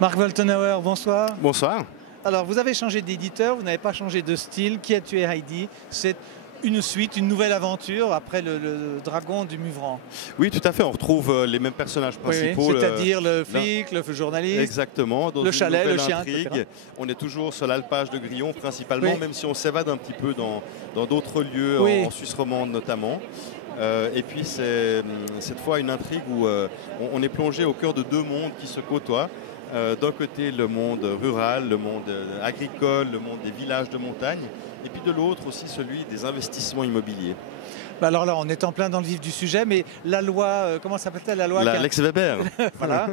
Marc Woltenhauer, bonsoir. Bonsoir. Alors, vous avez changé d'éditeur, vous n'avez pas changé de style. Qui a tué Heidi? C'est une suite, une nouvelle aventure après le dragon du Muvran. Oui, tout à fait. On retrouve les mêmes personnages principaux. Oui, c'est-à-dire le flic, le journaliste. Exactement. Dans le une chalet, le nouvelle chien, intrigue. etc. On est toujours sur l'alpage de Grillon principalement, Oui. même si on s'évade un petit peu dans d'autres lieux, Oui. en Suisse romande notamment. Et puis c'est cette fois une intrigue où on est plongé au cœur de deux mondes qui se côtoient. D'un côté le monde rural, le monde agricole, le monde des villages de montagne, et puis de l'autre aussi celui des investissements immobiliers. Bah alors là, on est en plein dans le vif du sujet, mais la loi, comment s'appelle-t-elle la loi Lex Weber. Voilà.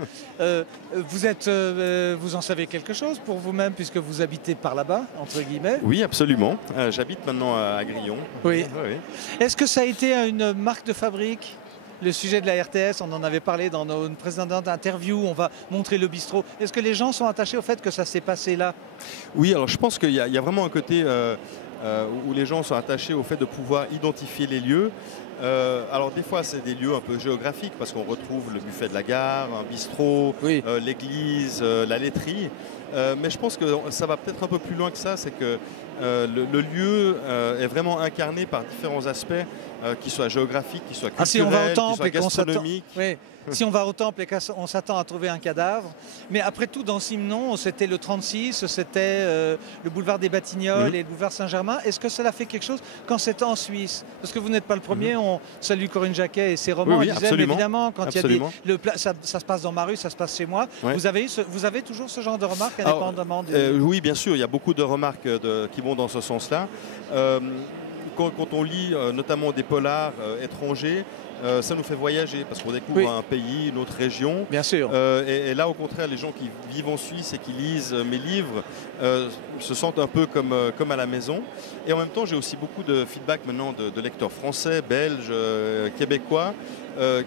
Vous en savez quelque chose pour vous-même, puisque vous habitez par là-bas, entre guillemets? Oui, absolument. J'habite maintenant à Grillon. Oui. Oui. Est-ce que ça a été une marque de fabrique? Le sujet de la RTS, on en avait parlé dans nos précédentes interviews, on va montrer le bistrot. Est-ce que les gens sont attachés au fait que ça s'est passé là? Oui, alors je pense qu'il y a vraiment un côté où les gens sont attachés au fait de pouvoir identifier les lieux. Alors des fois c'est des lieux un peu géographiques parce qu'on retrouve le buffet de la gare, un bistrot, Oui. l'église, la laiterie. Mais je pense que ça va peut-être un peu plus loin que ça, c'est que le lieu est vraiment incarné par différents aspects, qui soient géographiques, qui soient culturels, Si on va au qui temple soient et qu'on s'attend, gastronomiques. oui, si on va au temple et qu'on s'attend à trouver un cadavre, mais après tout dans Simnon, c'était le 36, c'était le boulevard des Batignolles et le boulevard Saint-Germain. Est-ce que cela fait quelque chose quand c'est en Suisse? Parce que vous n'êtes pas le premier, on salue Corinne Jacquet et ses romans. Oui, Elle disait, mais évidemment, quand absolument. il y a ça se passe dans ma rue, ça se passe chez moi. Ouais. Vous avez toujours ce genre de remarques indépendamment oui, bien sûr, il y a beaucoup de remarques qui vont dans ce sens-là. Quand on lit notamment des polars étrangers, ça nous fait voyager parce qu'on découvre un pays, une autre région. Bien sûr. Et là, au contraire, les gens qui vivent en Suisse et qui lisent mes livres se sentent un peu comme à la maison. Et en même temps, j'ai aussi beaucoup de feedback maintenant de lecteurs français, belges, québécois,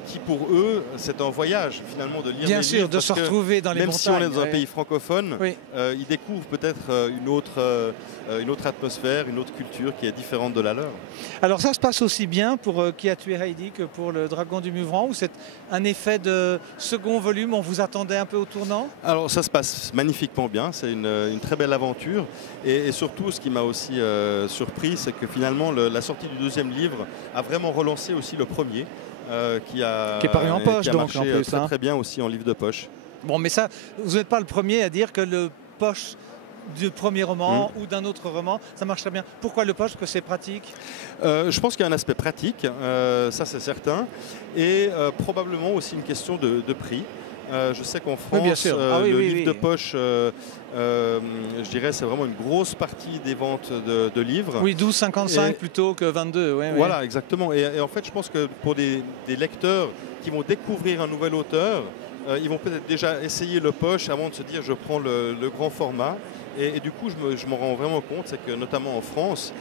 qui pour eux, c'est un voyage finalement de lire Bien mes sûr, livres. de se retrouver dans les montagnes. Même si on est dans un pays francophone, oui. ils découvrent peut-être une autre atmosphère, une autre culture qui est différente de la leur. Alors ça se passe aussi bien pour Qui a tué Heidi que pour le Dragon du Muvran, ou c'est un effet de second volume, on vous attendait un peu au tournant? Alors ça se passe magnifiquement bien, c'est une très belle aventure, et surtout ce qui m'a aussi surpris, c'est que finalement la sortie du deuxième livre a vraiment relancé aussi le premier, qui est paru en poche, qui a donc marché en plus, très bien aussi en livre de poche. Bon, mais ça, vous n'êtes pas le premier à dire que le poche du premier roman ou d'un autre roman, ça marche très bien. Pourquoi le poche? Parce que c'est pratique? Je pense qu'il y a un aspect pratique, ça c'est certain, et probablement aussi une question de prix. Je sais qu'en France, le livre de poche, je dirais, c'est vraiment une grosse partie des ventes de livres. Oui, 12,55 plutôt que 22. Voilà, exactement. Et en fait, je pense que pour des lecteurs qui vont découvrir un nouvel auteur, ils vont peut-être déjà essayer le poche avant de se dire je prends le grand format. Et du coup, je m'en rends vraiment compte, c'est que notamment en France,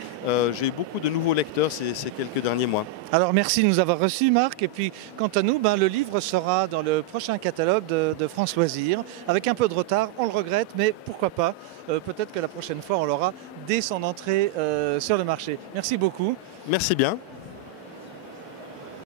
j'ai eu beaucoup de nouveaux lecteurs ces quelques derniers mois. Alors merci de nous avoir reçus, Marc. Et puis quant à nous, le livre sera dans le prochain catalogue de France Loisirs. Avec un peu de retard, on le regrette, mais pourquoi pas. Peut-être que la prochaine fois, on l'aura dès son entrée sur le marché. Merci beaucoup. Merci bien.